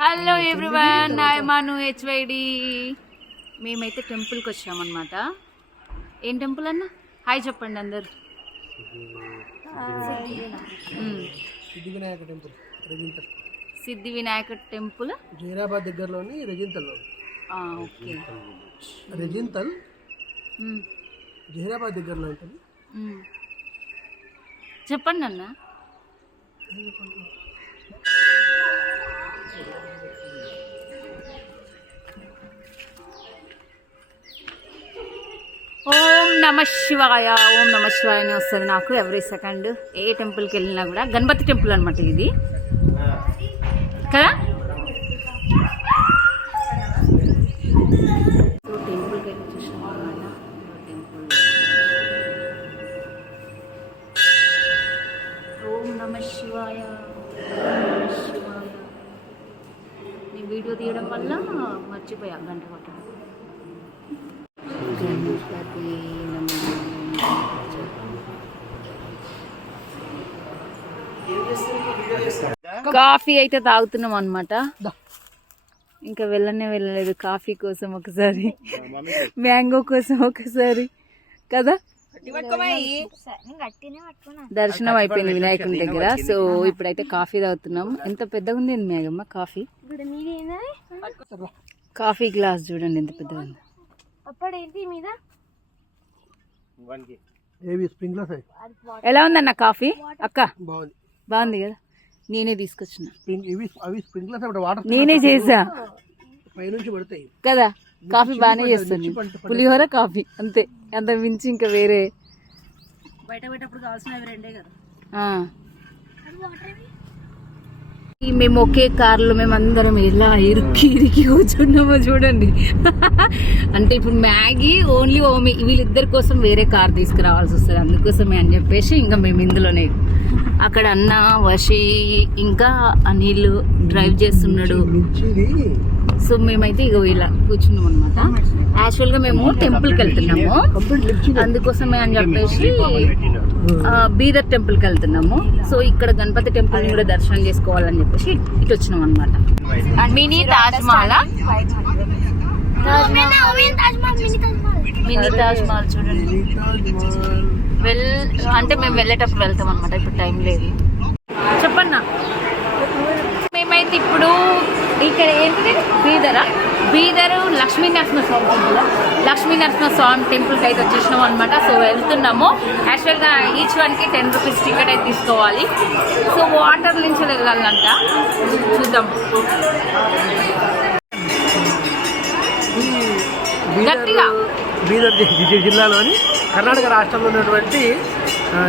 Hello everyone, I Manu HYD. మేమైతే టెంపుల్కి వచ్చామన్నమాట. ఏం టెంపుల్ అన్న? హాయ్ చెప్పండి అందరు. సిద్ధి వినాయక టెంపుల్ జైరాబాద్ దగ్గరలోని రెజింతల్లో. ఓకే, రెజింతల్ జైరాబాద్ దగ్గరలో ఉంటుంది. చెప్పండి అన్న. ఓం నమ శివాయ, ఓం నమ శివాయ అని వస్తుంది నాకు ఎవ్రీ సెకండ్. ఏ టెంపుల్కి వెళ్ళినా కూడా గణపతి టెంపుల్ అనమాట ఇది కదా. సో టెంపుల్కి వెళ్ళి చూసినాం అన్నమాట. టెంపుల్ ఓం నమ శివాయ, ఓం నమ శివాయ. నేను వీడియో తీయడం వల్ల మర్చిపోయా గంట కొట్టడం. గణపతి కాఫీ అయితే తాగుతున్నాం అనమాట. ఇంకా వెళ్ళలేదు కాఫీ కోసం ఒకసారి, మ్యాంగో కోసం ఒకసారి కదా. దర్శనం అయిపోయింది వినాయకుని దగ్గర. సో ఇప్పుడైతే కాఫీ తాగుతున్నాం. ఎంత పెద్దగా ఉంది మేఘమ్మ కాఫీ. కాఫీ గ్లాస్ చూడండి ఎంత పెద్దగా ఉంది. ఎలా ఉందన్న కాఫీ? అక్క బాగుంది కదా. నేనే తీసుకొచ్చిన, నేనే చేసా కదా. కాఫీ బాగానే చేస్తాను, పులిహోర కాఫీ అంతే. అంత మించి ఇంకా వేరే బయట పెట్టప్పుడు కావాల్సినవి రెండే కదా. మేము ఒకే కార్లో మేమందరం ఇలా ఇరికి కూర్చున్నామో చూడండి. అంటే ఇప్పుడు మ్యాగీ ఓన్లీ వీళ్ళిద్దరి కోసం వేరే కార్ తీసుకురావాల్సి వస్తుంది, అందుకోసమే అని చెప్పేసి ఇంకా మేము ఇందులోనే. అక్కడ అన్న వషి ఇంకా అనిల్ డ్రైవ్ చేస్తున్నాడు. సో మేమైతే ఇక ఇలా కూర్చున్నాం అనమాట. యాక్చువల్గా మేము టెంపుల్కి వెళ్తున్నాము, అందుకోసమే అని చెప్పేసి బీదర్ టెంపుల్కి వెళ్తున్నాము. సో ఇక్కడ గణపతి టెంపుల్ కూడా దర్శనం చేసుకోవాలని చెప్పేసి ఇటు వచ్చినాం అనమాట. మినీ తాజ్ మహల్, మినీ తాజ్ మహల్ చూడండి. అంటే మేము వెళ్ళేటప్పుడు వెళ్తాం అనమాట, ఇప్పుడు టైం లేదు. చెప్పన్నా. మేమైతే ఇప్పుడు ఇక్కడ ఏంటిది బీదరు లక్ష్మీ నరసింహస్వామి టెంపుల్, లక్ష్మీ నరసింహస్వామి టెంపుల్కి అయితే వచ్చేసినాం అనమాట. సో వెళ్తున్నాము. యాక్చువల్గా ఈచ్ వన్కి 10 రూపీస్ టికెట్ అయితే తీసుకోవాలి. సో వాటర్ నుంచి వెళ్ళాలంట, చూద్దాం. గట్టిగా బీదర్ జిల్లాలోని కర్ణాటక రాష్ట్రంలో ఉన్నటువంటి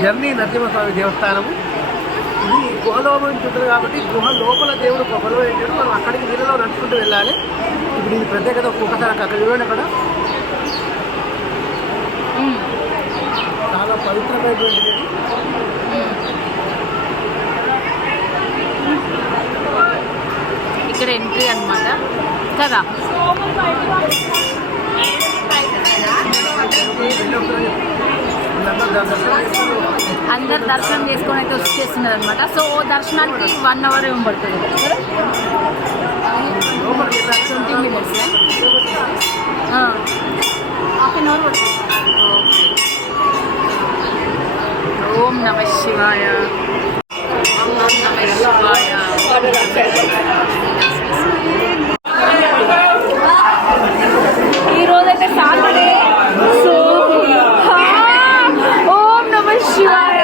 జర్నీ నరసింహస్వామి దేవస్థానము. ఇది గుహలో నుంచి ఉంటుంది కాబట్టి గుహ లోపల దేవుడు కొబ్బరిలో వేసాడు. మనం అక్కడికి నీళ్ళలో నడుచుకుంటూ వెళ్ళాలి. ఇప్పుడు ఇది ప్రత్యేకత ఒక్కొక్కసారి అక్కడ చూడండి. అక్కడ చాలా పవిత్రమైనటువంటిది. ఇక్కడ ఎంట్రీ అన్నమాట కదా. అందరు దర్శనం చేసుకొని అయితే వచ్చేస్తున్నారు అనమాట. సో దర్శనానికి 1 అవర్ ఏం పడుతుంది కదా, 20 minutes, ½ an hour పడుతుంది. ఓం నమ శివాయ, ఓం నమ శివాయ. ఈరోజైతే సాటర్డే. సో ఓం నమ శివాయ,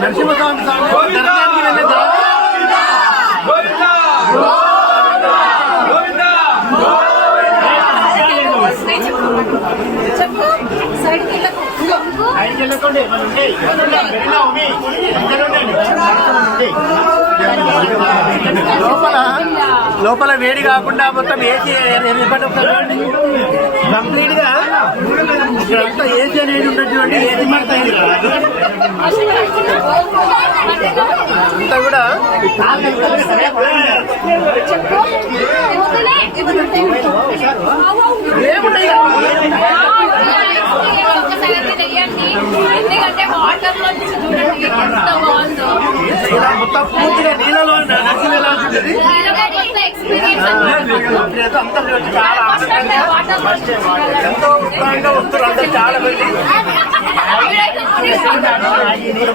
నరసింహస్వామి దర్శనానికి వెళ్ళే దారి లోపల వేడి కాకుండా మొత్తం ఏసీ కంప్లీట్ గా ఇక్కడంతా ఏసీ అనేది ఉన్నటువంటి ఏసీ అంతా కూడా మొత్తం పూర్తిగా నీళ్ళలో ఎంతో ఉత్సాహంగా వస్తారు అందరూ చాలా మంది.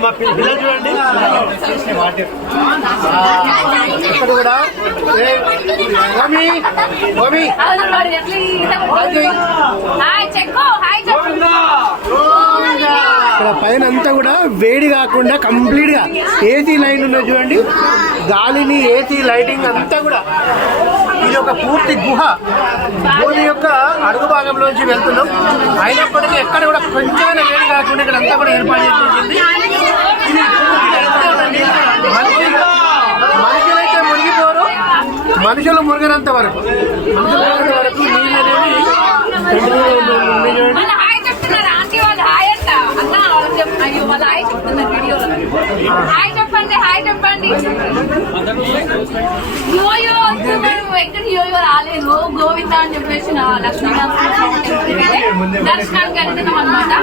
మా పిల్లలు చూడండి ఇక్కడ కూడా ఇక్కడ పైన అంతా కూడా వేడి కాకుండా కంప్లీట్ గా ఏసీ లైన్ ఉన్నది చూడండి, గాలిని ఏసీ లైటింగ్ అంతా కూడా. ఇది ఒక పూర్తి గుహ, భూమి యొక్క అడుగు భాగంలోంచి వెళ్తున్నాం. అయినప్పటికీ ఎక్కడ కూడా కొంచెం వేడి కాకుండా ఇక్కడ అంతా కూడా ఏర్పాటు చేసింది. ఇది మనుషులైతే మునిగిపోరు, మనుషులు మునిగినంత వరకు నీళ్ళు అనేది యోయో రాలేదు. గోవింద అని చెప్పేసి లక్ష్మీనాథ దర్శనానికి వెళ్తున్నాం అనమాట.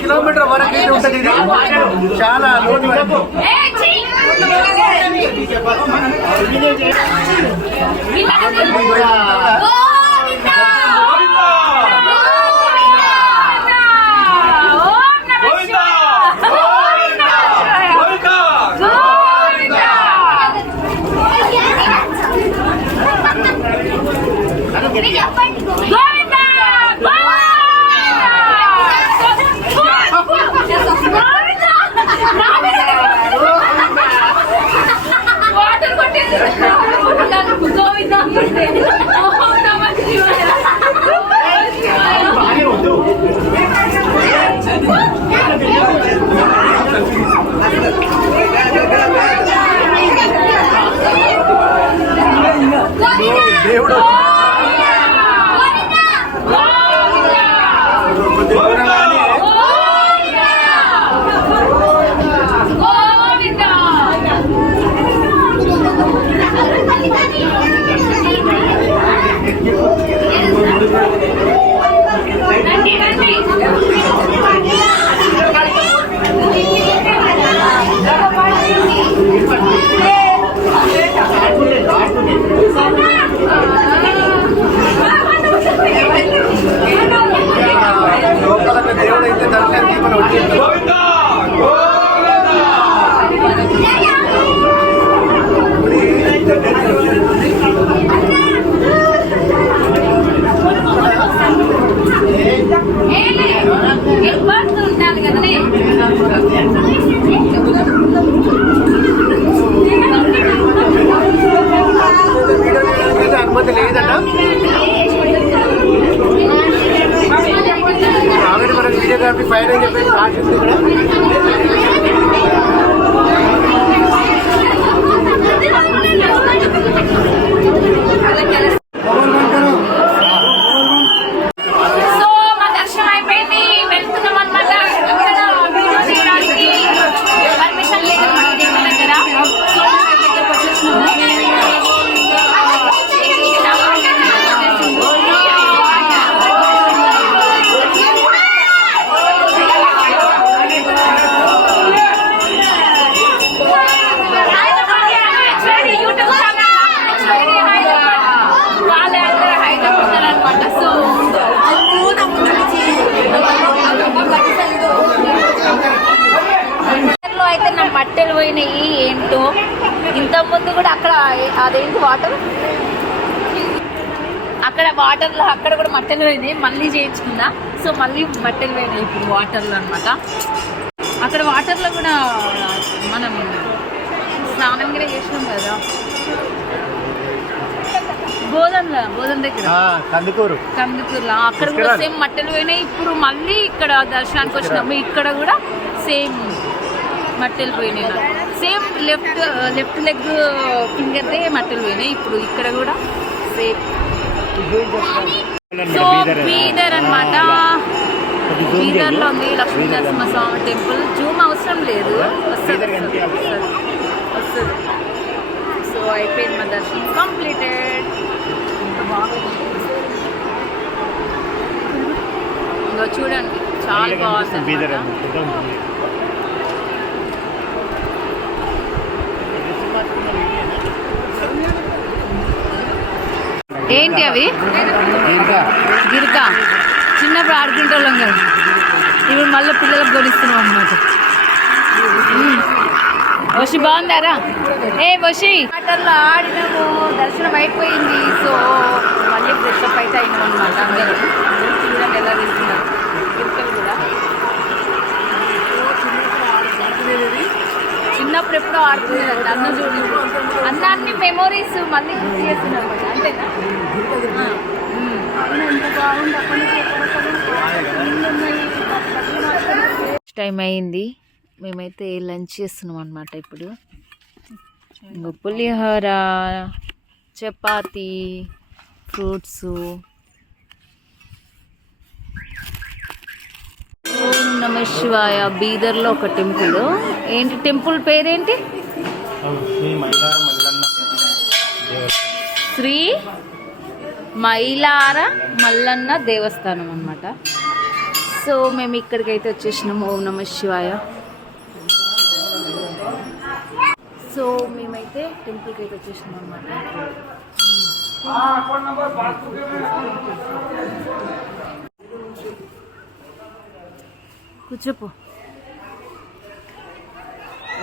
కిలోమీటర్ వరకు ఉంటుంది. ఇది చాలా దేవుడు దేవుడైతే దర్శనానికి మనం ఉండాలి కదనే. అనుమతి లేదట. ఆల్రెడీ మనకు వీడియోగ్రఫీ ఫైన్ అని చెప్పేసి రాసింది ఇక్కడ. అయినాయి ఏంటో. ఇంత ముందు కూడా అక్కడ అదేంటి వాటర్, అక్కడ వాటర్లో అక్కడ కూడా మట్టెలు పోయినాయి, మళ్ళీ చేయించుకున్నా. సో మళ్ళీ మట్టెలు పోయినాయి ఇప్పుడు వాటర్లో అనమాట. అక్కడ వాటర్లో కూడా మనం స్నానం కూడా చేసినాం కదా, బోధన దగ్గర కందుకూరులో. అక్కడ కూడా సేమ్ మట్టెలు పోయినాయి. ఇప్పుడు మళ్ళీ ఇక్కడ దర్శనానికి వచ్చినాము, ఇక్కడ కూడా సేమ్ మట్టెలు పోయినాయి. సేమ్ లెఫ్ట్ లెగ్ ఫింగర్దే మట్టెలు పోయినాయి. ఇప్పుడు ఇక్కడ కూడా సేమ్. సో బీదర్ అనమాట, బీదర్లో ఉంది లక్ష్మీ నరసింహస్వామి టెంపుల్. జూమ్ అవసరం లేదు, వస్తుంది. సో అయిపోయింది మా దర్శనం, కంప్లీటెడ్. ఇంకో చూడండి చాలా బాగుంది. ఏంటి అవి? గిరిక చిన్నప్పుడు ఆడుకుంటే వాళ్ళం కదా, ఇప్పుడు మళ్ళీ పిల్లలకు కొనిస్తున్నాం అన్నమాట. వషి బాగుందారా? వషి వాటర్లో ఆడినాము, దర్శనం అయిపోయింది. సో మళ్ళీ ఫ్రెష్అప్ అయితే అయినాం అనమాట అందరూ. చూడండి ఎలా వెళ్తున్నారు గిరికలు కూడా. చిన్నప్పుడు ఎప్పుడో ఆడుతున్నారు అన్న. చూడు అన్ని మెమోరీస్ మళ్ళీ గుర్తు చేస్తున్నారు అనమాట. అంతేనా? టైం అయింది, మేమైతే లంచ్ చేస్తున్నాం అనమాట. ఇప్పుడు పులిహోర, చపాతి, ఫ్రూట్స్. ఓం నమః శివాయ. బీదర్లో ఒక టెంపుల్. ఏంటి టెంపుల్ పేరేంటి? శ్రీ మైలార మల్లన్న దేవస్థానం అన్నమాట. సో మేము ఇక్కడికైతే వచ్చేసినాము. ఓం నమః శివాయ. సో మేమైతే టెంపుల్కి అయితే వచ్చేసినాం అన్నమాట. కూర్చోపో.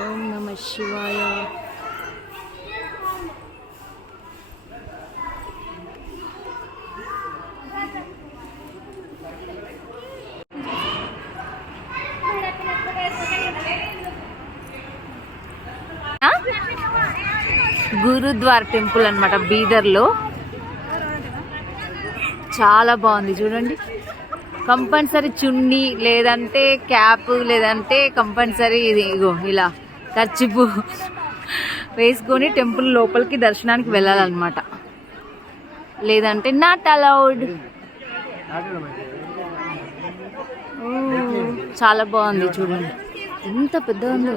ఓం నమః శివాయ. గురుద్వార్ టెంపుల్ అన్నమాట బీదర్లో. చాలా బాగుంది చూడండి. కంపల్సరీ చున్నీ లేదంటే క్యాప్ లేదంటే కంపల్సరీ ఇది ఇగో ఇలా ఖర్చుపు వేసుకొని టెంపుల్ లోపలికి దర్శనానికి వెళ్ళాలన్నమాట, లేదంటే నాట్ అలౌడ్. చాలా బాగుంది చూడండి, ఎంత పెద్దగా ఉందో.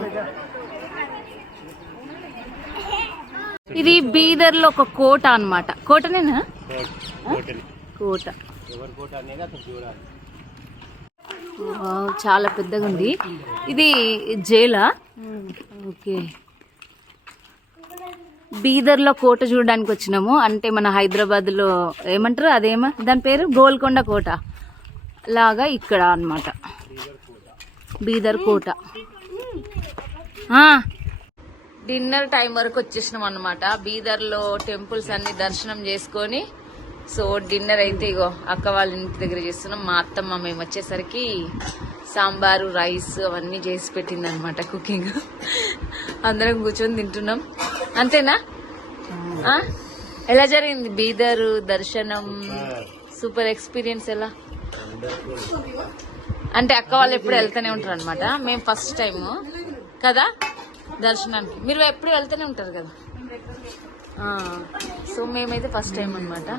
ఇది బీదర్లో ఒక కోట అన్నమాట. కోటనేనా? కోట. చాలా పెద్దగా ఉంది. ఇది జైలా? ఓకే. బీదర్లో కోట చూడడానికి వచ్చినాము. అంటే మన హైదరాబాద్లో ఏమంటారు దాని పేరు గోల్కొండ కోట లాగా ఇక్కడ అన్నమాట బీదర్ కోట. డిన్నర్ టైం వరకు వచ్చేసినాం అన్నమాట. బీదర్లో టెంపుల్స్ అన్ని దర్శనం చేసుకొని సో డిన్నర్ అయితే ఇగో అక్క వాళ్ళ ఇంటి దగ్గర చేస్తున్నాం. మా అత్తమ్మ మేము వచ్చేసరికి సాంబారు రైస్ అవన్నీ చేసి పెట్టింది అనమాట కుకింగ్. అందరం కూర్చొని తింటున్నాం. అంతేనా? ఎలా జరిగింది బీదర్ దర్శనం? Super experience. ఎలా అంటే అక్క వాళ్ళు ఎప్పుడు వెళ్తూనే ఉంటారు అనమాట, మేము ఫస్ట్ టైం కదా దర్శనానికి. మీరు ఎప్పుడు వెళ్తూనే ఉంటారు కదా, సో మేమైతే ఫస్ట్ టైం అనమాట.